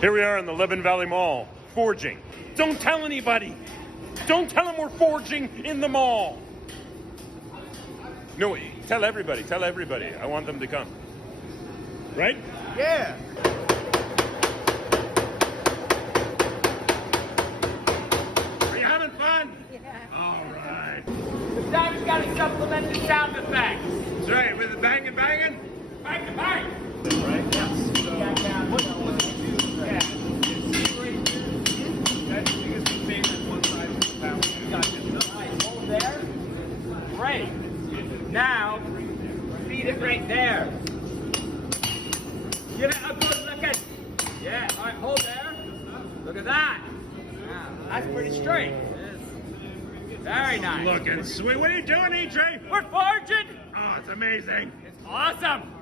Here we are in the Lebanon Valley Mall, forging. Don't tell anybody. Don't tell them we're forging in the mall. No, tell everybody, tell everybody. I want them to come. Right? Yeah. Are you having fun? Yeah. All right. Sometimes you gotta supplement the sound effects. That's right, with the banging. Bang, bang. Right? Yes. Hold there. Great. Now, feed it right there. Give it a good looking. Yeah, all right, hold there. Look at that. Yeah, that's pretty straight. Very nice. Looking sweet. What are you doing, E-Trey? We're forging. Oh, it's amazing. It's awesome.